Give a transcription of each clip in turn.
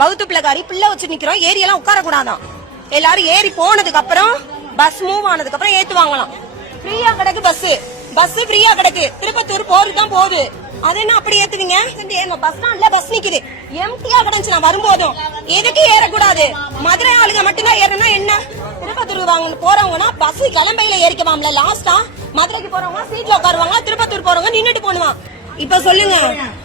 பௌத்த பிள்ளைக்காரி பிள்ளை வச்சு நிக்கிறோம், ஏறி எல்லாம் உட்கார கூடாதான். எல்லாரும் ஏறி போனதுக்கு அப்புறம் பஸ் மூவ் ஆனதுக்கு அப்புறம் ஏத்துவாங்களாம். ஃப்ரீயா கிடக்கு பஸ் ஃப்ரீயா கிடக்கு. திருப்பத்தூர் போருக்கு தான் போகுது. அது என்ன அப்படி ஏத்துவீங்க? பஸ் ஸ்டாண்ட்ல பஸ் நிக்குது, எம்டியா கிடந்துச்சு. நான் வரும்போதும் எதுக்கு ஏறக்கூடாது? மதுரை ஆளுங்க மட்டும்தான் ஏறணும்னா என்ன? திருப்பத்தூர் வாங்க போறவங்கன்னா பஸ் கிளம்பையில ஏறிக்கவாம்ல. லாஸ்டா மதுரைக்கு போறவங்க சீட்ல உட்காருவாங்க, திருப்பத்தூர் போறவங்க நின்னுட்டு போடுவான். இப்ப சொல்லுங்க,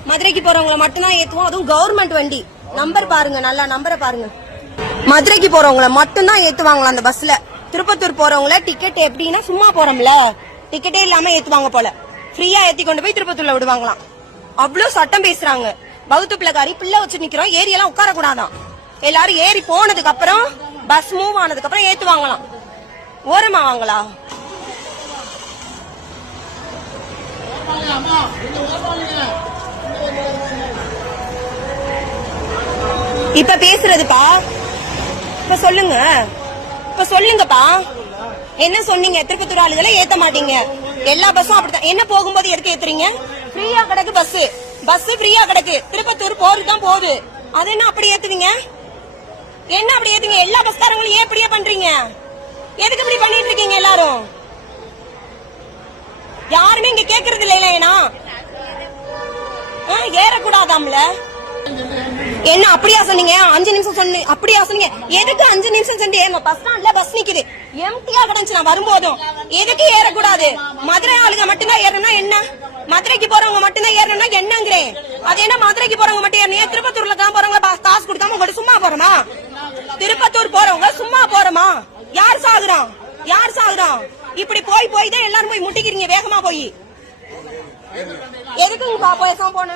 மதுரைக்கு போறவங்களை மட்டும்தான் ஏத்துவோம், அதுவும் கவர்மெண்ட் வண்டி. நம்பர் பாருங்க, நல்லா நம்பரை பாருங்க. மதுரைக்கு போறவங்களை மட்டும்தான் ஏத்துவாங்களா அந்த பஸ்ல. திருப்பத்தூர் போறவங்கள டிக்கெட் எப்படின்னா சும்மா போறோம்ல, டிக்கெட்டே இல்லாம ஏத்துவாங்க போல. ஃப்ரீயா ஏத்தி கொண்டு போய் திருப்பத்தூர்ல விடுவாங்களாம். அவ்வளவு சட்டம் பேசுறாங்க. பௌத்த பிள்ளைக்காரி பிள்ளை வச்சு நிக்கிறோம், ஏறி எல்லாம் உட்கார கூடாதான். எல்லாரும் ஏறி போனதுக்கு அப்புறம் பஸ் மூவ் ஆனதுக்கு அப்புறம் ஏத்துவாங்களாம். ஓரமா வாங்களா? இப்ப பேசுறதுப்பா, இப்ப சொல்லுங்கப்பா. என்ன சொன்னீங்க? திருப்பத்தூர் ஆளுகளை ஏத்த மாட்டீங்க, எல்லா பஸ்ஸும் அப்படித்தான். என்ன போகும்போது எதுக்கு ஏத்துறீங்க? ஃப்ரீயா கிடக்கு பஸ் ஃப்ரீயா கிடக்கு. திருப்பத்தூர் போருக்கு தான் போகுது. அது என்ன அப்படி ஏத்துவீங்க? என்ன அப்படி ஏத்துங்க? எல்லா பஸ்காரங்களும் ஏன் இப்படியே பண்றீங்க? எதுக்கு இப்படி பண்ணிட்டு இருக்கீங்க? எல்லாரும் யாருமே இங்க கேக்குறது இல்லையா? ஏறக்கூடாதாம்ல. என்ன அப்படியா சொன்னீங்க? 5 நிமிஷம் சொன்ன அப்படியா சொன்னீங்க? எதுக்கு 5 நிமிஷம் சொன்னீங்க? பஸ் ஸ்டாண்ட்ல பஸ் நிக்குது, எம்டியா கிடந்துச்சு. நான் வரும்போதும் எதுக்கு ஏறக்கூடாது? மதுரை ஆளுங்க மட்டும்தான் ஏறணும்னா என்ன? மதுரைக்கு போறவங்க மட்டும்தான் ஏறணும்னா என்னங்கிறேன். அது என்ன மதுரைக்கு போறவங்க மட்டும் ஏறணும்? திருப்பத்தூர்ல தான் போறவங்க காசு கொடுக்காம உங்கள்ட்ட சும்மா போறோமா? திருப்பத்தூர் போறவங்க சும்மா போறோமா? யார் சாகுறான்? இப்படி போய் தான் எல்லாரும் போய் முட்டிக்கிறீங்க வேகமா போய். எதுக்குங்கப்பா பேசாம போன?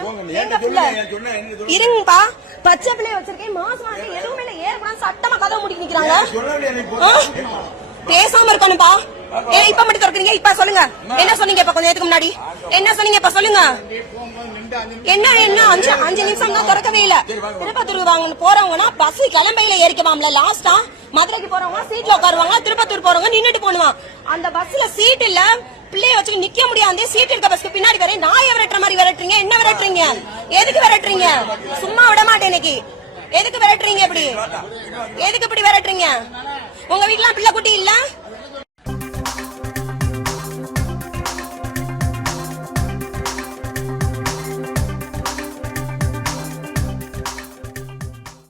இருங்கப்பா, பச்சை பிள்ளைய வச்சிருக்கேன், மாசம் எதுவுமே இல்ல, ஏறக்கூடாது சட்டமா கதவை முடிக்க நிக்கிறாங்க. பேசாம இருக்கணும்பா. இப்ப மட்டும் திறக்கிறீங்க. இப்ப சொல்லுங்க, என்ன சொன்னீங்க? இப்ப கொஞ்சம் நேரத்துக்கு முன்னாடி என்ன சொன்னீங்க? இப்ப சொல்லுங்க. என்ன 5 நிமிஷம் தான் திறக்கவே இல்ல. திருப்பத்தூர் வாங்க போறவங்கன்னா பஸ் கிளம்பையில ஏறிக்கவாம்ல. லாஸ்டா மதுரைக்கு போறவங்க சீட்ல உட்காருவாங்க, திருப்பத்தூர் போறவங்க நின்னுட்டு போடுவான். அந்த பஸ்ல சீட் இல்ல, பிள்ளைய வச்சு நிக்க முடியாது. சீட் இருக்க பஸ்க்கு பின்னாடி வர நாயை விரட்டுற மாதிரி விரட்டுறீங்க. என்ன விரட்டுறீங்க? எதுக்கு விரட்டுறீங்க? சும்மா விட மாட்டேன் இன்னைக்கு. எதுக்கு விரட்டுறீங்க? இப்படி எதுக்கு இப்படி விரட்டுறீங்க? உங்க வீட்டுல பிள்ளை குட்டி இல்ல?